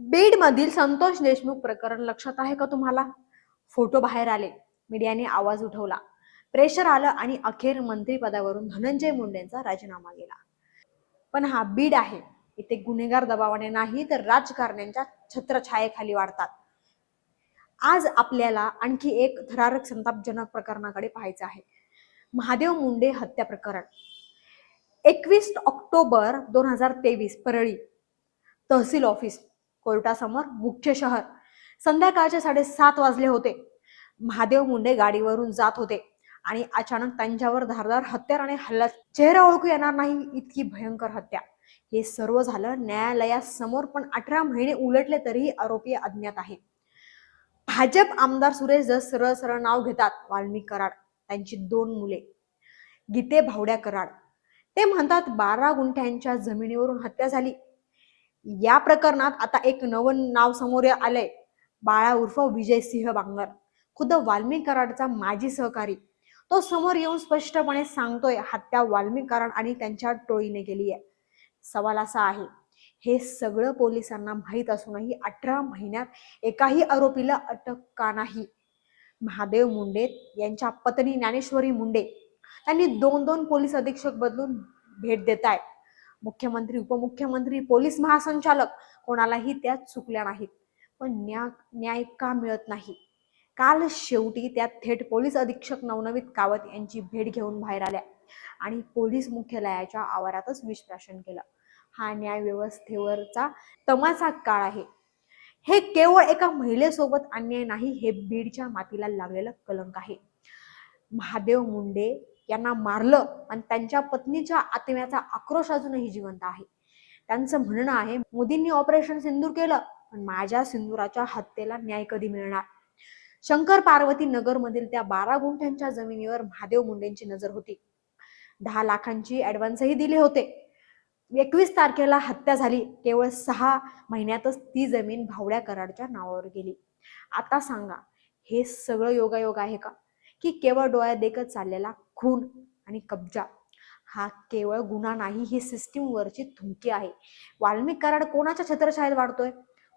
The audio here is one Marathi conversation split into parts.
बीडमधील संतोष देशमुख प्रकरण लक्षात आहे का तुम्हाला? फोटो बाहेर आले. मीडियाने आवाज उठवला. प्रेशर आलं आणि अखेर मंत्रीपदावरून धनंजय मुंडेंचा राजीनामा गेला. पण हा बीड आहे. इथे गुन्हेगार दबावाने नाही तर राजकारण्यांच्या छत्रछायेखाली वाढतात. आज आपल्याला आणखी एक थरारक संतापजनक प्रकरणाकडे पाहायचं आहे. महादेव मुंडे हत्या प्रकरण. एकवीस ऑक्टोबर दोन हजार तेवीस परळी तहसील ऑफिस. कोर्टासमोर मुख्य शहर. संध्याकाळचे साडेसात वाजले होते. महादेव मुंडे गाडीवरून जात होते आणि अचानक त्यांच्यावर धारदार हत्याराने हल्ला चेहरा ओळखू येणार नाही इतकी भयंकर हत्या. हे सर्व झालं न्यायालयासमोर पण अठरा महिने उलटले तरीही आरोपी अज्ञात आहे. भाजप आमदार सुरेश जस सरळ सरळ नाव घेतात वाल्मिक कराड. त्यांची दोन मुले गीते भावड्या कराड. ते म्हणतात बारा गुंठ्यांच्या जमिनीवरून हत्या झाली. या प्रकरणात आता एक नवं नाव समोर आलंय. बाळा उर्फ विजय सिंह बांगर. खुद्द वाल्मिक कराडचा माजी सहकारी. तो समोर येऊन स्पष्टपणे सांगतोय हत्या वाल्मिक कराड आणि त्यांच्या टोळीने केली आहे सवाल असा आहे हे सगळं पोलिसांना माहीत असूनही अठरा महिन्यात एकाही आरोपीला अटक का नाही? महादेव मुंडे यांच्या पत्नी ज्ञानेश्वरी मुंडे त्यांनी दोन दोन पोलीस अधीक्षक बदलून भेट देत आहेत मुख्यमंत्री उपमुख्यमंत्री पोलीस महासंचालक कोणालाही त्यात चुकल्या नाहीत. पण न्याय न्याय का मिळत नाही? काल शेवटी त्यात थेट पोलीस अधीक्षक नवनवीत कावत यांची भेट घेऊन बाहेर आल्या आणि पोलीस मुख्यालयाच्या आवारातच विश्लेषण केलं. हा न्याय व्यवस्थेवरचा तमाचा काळ आहे. हे केवळ एका महिलेसोबत अन्याय नाही हे बीडच्या मातीला लागलेलं कलंक आहे. महादेव मुंडे यांना मारलं आणि त्यांच्या पत्नीच्या आत्म्याचा आक्रोश अजूनही जिवंत आहे. त्यांचं म्हणणं आहे मोदींनी ऑपरेशन सिंदूर केलं पण माझ्या सिंदुराच्या हत्येला न्याय कधी मिळणार? शंकर पार्वती नगर मधील त्या बारा गुंठ्यांच्या जमिनीवर महादेव मुंडेंची नजर होती. दहा लाखांची ऍडव्हान्सही दिले होते. एकवीस तारखेला हत्या झाली. केवळ सहा महिन्यातच ती जमीन भावड्या कराडच्या नावावर गेली. आता सांगा हे सगळं योगायोग आहे का? की केवळ डोळ्यात देखत चाललेला खून आणि कब्जा. हा केवळ गुन्हा नाही ही सिस्टीमवरची धुमकी आहे. वाल्मिक कराड कोणाच्या छत्रछायेत वाढतोय?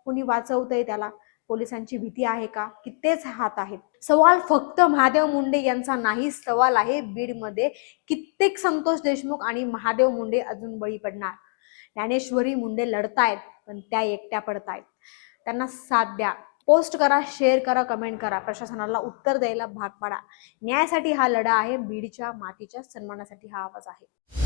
कोणी वाचवतंय त्याला? पोलिसांची भीती आहे का? की तेच हात आहेत. सवाल फक्त महादेव मुंडे यांचा नाही सवाल आहे बीडमध्ये कित्येक संतोष देशमुख आणि महादेव मुंडे अजून बळी पडणार. ज्ञानेश्वरी मुंडे लढतायत पण त्या एकट्या पडतायत. त्यांना साथ द्या. पोस्ट करा शेअर करा कमेंट करा प्रशासनाला उत्तर द्यायला भाग पाडा. न्यायासाठी हा लढा आहे बीडच्या मातीच्या सन्मानासाठी हा आवाज आहे.